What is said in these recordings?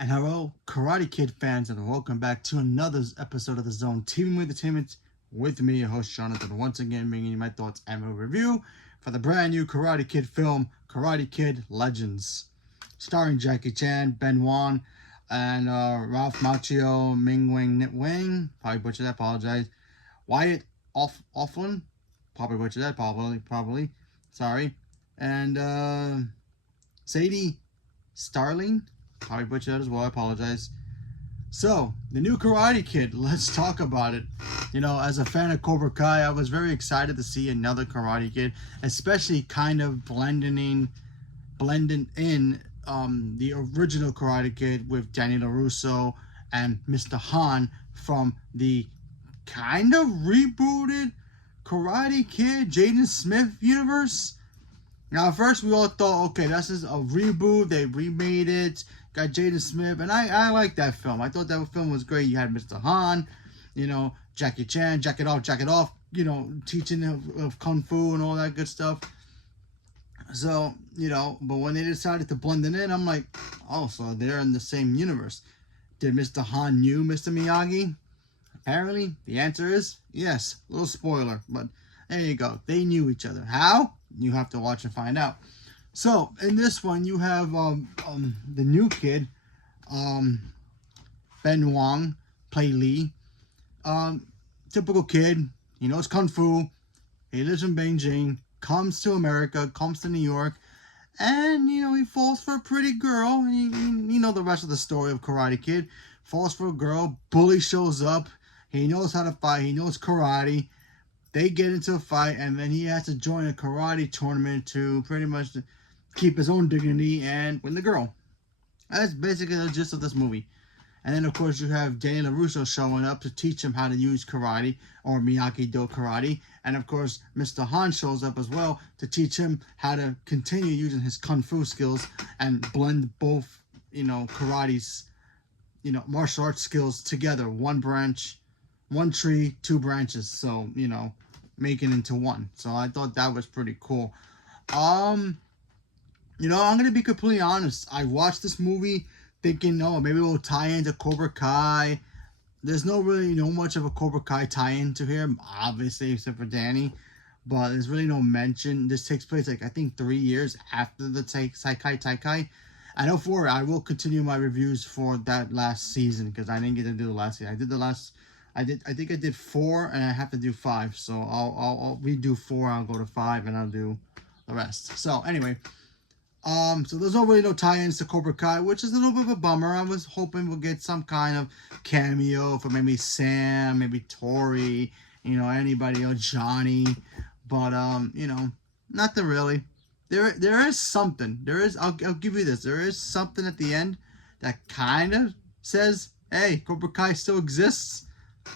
And hello, Karate Kid fans, and welcome back to another episode of the Zone TV Movie Entertainment with me, your host Jonathan, once again bringing you my thoughts and movie review for the brand new Karate Kid film, Karate Kid Legends, starring Jackie Chan, Ben Wan, and Ralph Macchio, Ming Wang Nit Wang, probably butchered that, apologize, Wyatt Offlin, probably butchered that, probably, sorry, and Sadie Starling, probably butchered that as well, I apologize. So, the new Karate Kid, let's talk about it. You know, as a fan of Cobra Kai, I was very excited to see another Karate Kid, especially kind of blending in the original Karate Kid with Danny LaRusso and Mr. Han from the kind of rebooted Karate Kid Jaden Smith universe. Now, at first we all thought, okay, this is a reboot. They remade it, got Jaden Smith, and I liked that film. I thought that film was great. You had Mr. Han, you know, Jackie Chan, jacket off, you know, teaching of Kung Fu and all that good stuff. So, you know, but when they decided to blend it in, I'm like, oh, so they're in the same universe. Did Mr. Han knew Mr. Miyagi? Apparently, the answer is yes. Little spoiler, but there you go. They knew each other. How? You have to watch and find out. So, in this one, you have the new kid, Ben Wang, play Lee. Typical kid. He knows Kung Fu. He lives in Beijing. Comes to America. Comes to New York. And, you know, he falls for a pretty girl. And you know the rest of the story of Karate Kid. Falls for a girl. Bully shows up. He knows how to fight. He knows karate. They get into a fight, and then he has to join a karate tournament to pretty much keep his own dignity and win the girl. That's basically the gist of this movie. And then, of course, you have Danny LaRusso showing up to teach him how to use karate, or Miyagi-Do karate. And, of course, Mr. Han shows up as well to teach him how to continue using his kung fu skills and blend both, you know, karate's, you know, martial arts skills together. One branch, one tree, two branches. So, you know, making into one. So I thought that was pretty cool. You know, I'm gonna be completely honest. I watched this movie thinking, oh, maybe we'll tie into Cobra Kai. There's no really no much of a Cobra Kai tie-in to here, obviously, except for Danny. But there's really no mention. This takes place, like, I think 3 years after the Saikai Taikai. I know for it, I will continue my reviews for that last season, because I didn't get to do the last season. I think I did 4, and I have to do 5. So I'll redo 4. I'll go to 5, and I'll do the rest. So anyway, so there's really no tie-ins to Cobra Kai, which is a little bit of a bummer. I was hoping we'll get some kind of cameo for maybe Sam, maybe Tori, you know, anybody, or Johnny, but you know, nothing really. There is something. I'll give you this. There is something at the end that kind of says, "Hey, Cobra Kai still exists."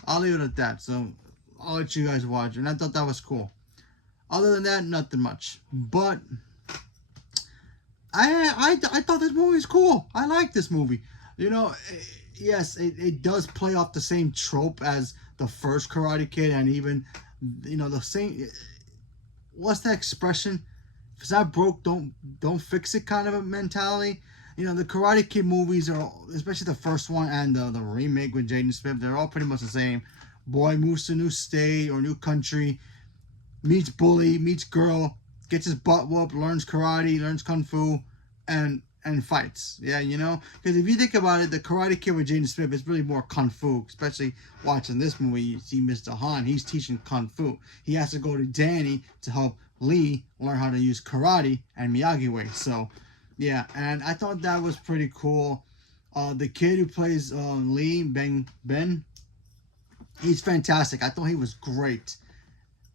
I'll leave it at that. So I'll let you guys watch, and I thought that was cool. Other than that, nothing much. But I thought this movie was cool. I like this movie. You know, yes, it does play off the same trope as the first Karate Kid, and even, you know, the same. What's that expression? If it's not broke, don't fix it kind of a mentality. You know, the Karate Kid movies are, especially the first one and the remake with Jaden Smith, they're all pretty much the same. Boy moves to a new state or new country, meets bully, meets girl, gets his butt whooped, learns karate, learns kung fu, and fights. Yeah, you know? Because if you think about it, the Karate Kid with Jaden Smith is really more kung fu, especially watching this movie. You see Mr. Han, he's teaching kung fu. He has to go to Danny to help Lee learn how to use karate and Miyagi way. So, yeah, and I thought that was pretty cool. The kid who plays Lee, Ben, he's fantastic. I thought he was great.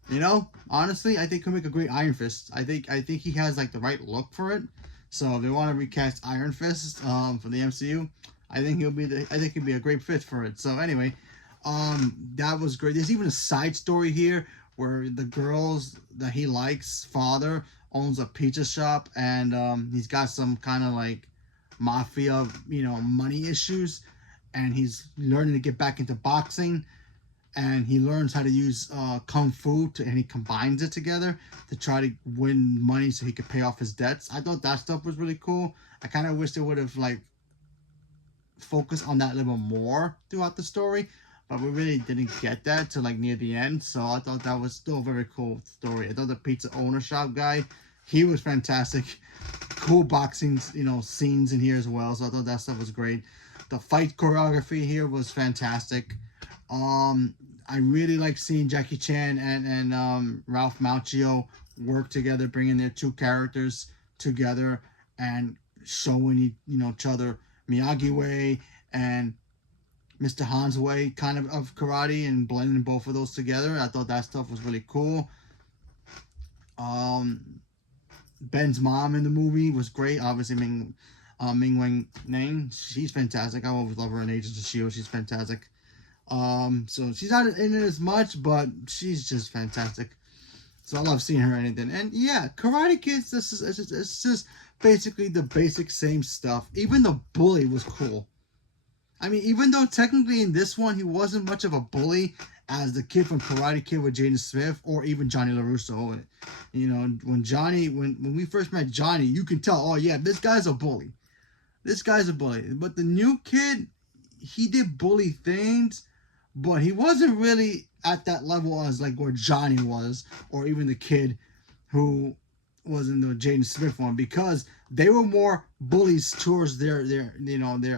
You know, honestly, I think he'll make a great Iron Fist. I think he has like the right look for it. So if they want to recast Iron Fist for the MCU, I think he'll be a great fit for it. So anyway, that was great. There's even a side story here where the girls that he likes father owns a pizza shop, and he's got some kind of like mafia, you know, money issues, and he's learning to get back into boxing, and he learns how to use kung fu and he combines it together to try to win money so he could pay off his debts. I thought that stuff was really cool. I kind of wish they would have like focus on that a little more throughout the story, but we really didn't get that till like near the end. So I thought that was still a very cool story. I thought the pizza owner shop guy, he was fantastic. Cool boxing, scenes in here as well. So I thought that stuff was great. The fight choreography here was fantastic. I really like seeing Jackie Chan and Ralph Macchio work together, bringing their two characters together and showing each other Miyagi way and Mr. Han's way kind of karate, and blending both of those together. I thought that stuff was really cool. Ben's mom in the movie was great. Obviously, Ming Wen, she's fantastic. I always love her in Agents of S.H.I.E.L.D. She's fantastic. So she's not in it as much, but she's just fantastic. So I love seeing her in anything. And yeah, Karate Kids, it's just basically the basic same stuff. Even the bully was cool. I mean, even though technically in this one he wasn't much of a bully as the kid from Karate Kid with Jaden Smith, or even Johnny LaRusso. When we first met Johnny, you can tell, oh yeah, this guy's a bully. This guy's a bully. But the new kid, he did bully things, but he wasn't really at that level as like where Johnny was, or even the kid who was in the Jaden Smith one, because they were more bullies towards their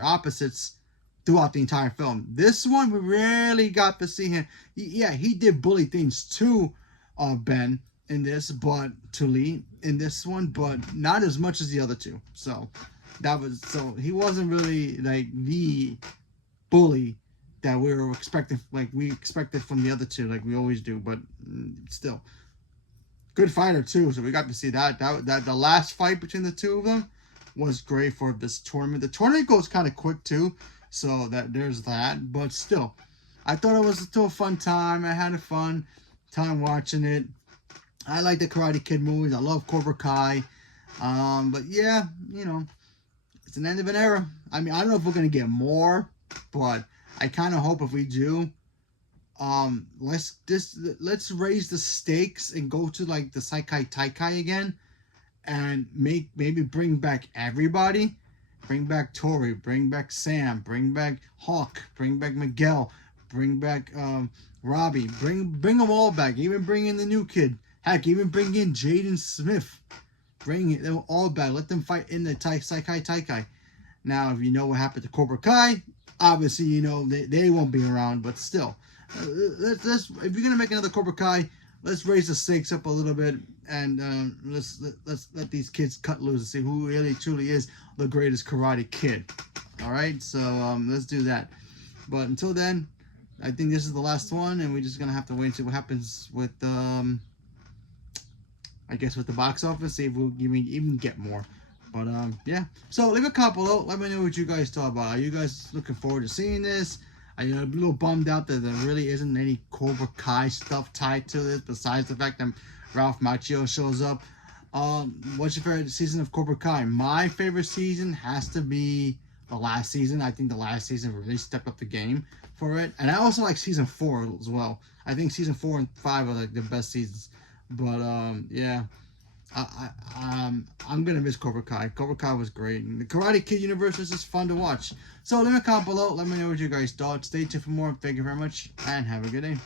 opposites throughout the entire film. This one, we really got to see him. He did bully things to Ben in this, but to Lee in this one, but not as much as the other two. So he wasn't really like the bully that we were expecting, like we expected from the other two, like we always do. But still, good fighter too. So we got to see that the last fight between the two of them was great for this tournament. The tournament goes kind of quick too. So there's that, but still, I thought it was still a fun time. I had a fun time watching it. I like the Karate Kid movies. I love Cobra Kai. But yeah, it's an end of an era. I mean, I don't know if we're gonna get more, but I kind of hope if we do, let's raise the stakes and go to like the Seikai Taikai again, and maybe bring back everybody. Bring back Tori, bring back Sam, bring back Hawk, bring back Miguel, bring back Robbie, bring them all back. Even bring in the new kid. Heck, even bring in Jaden Smith. Bring them all back. Let them fight in the Seikai Taikai. Now, if you know what happened to Cobra Kai, obviously they won't be around. But still, let's if you're gonna make another Cobra Kai, let's raise the stakes up a little bit, and let's let these kids cut loose and see who really truly is the greatest Karate Kid. All right, so let's do that. But until then, I think this is the last one, and we're just gonna have to wait and see what happens with I guess with the box office, see if we'll even get more. But yeah. So leave a comment below. Let me know what you guys thought about. Are you guys looking forward to seeing this? Are you a little bummed out that there really isn't any Cobra Kai stuff tied to this, besides the fact that Ralph Macchio shows up? What's your favorite season of Cobra Kai? My favorite season has to be the last season. I think the last season really stepped up the game for it. And I also like season 4 as well. I think season 4 and 5 are like the best seasons. But yeah. I'm gonna miss Cobra Kai. Cobra Kai was great. And the Karate Kid universe is just fun to watch. So leave a comment below. Let me know what you guys thought. Stay tuned for more. Thank you very much, and have a good day.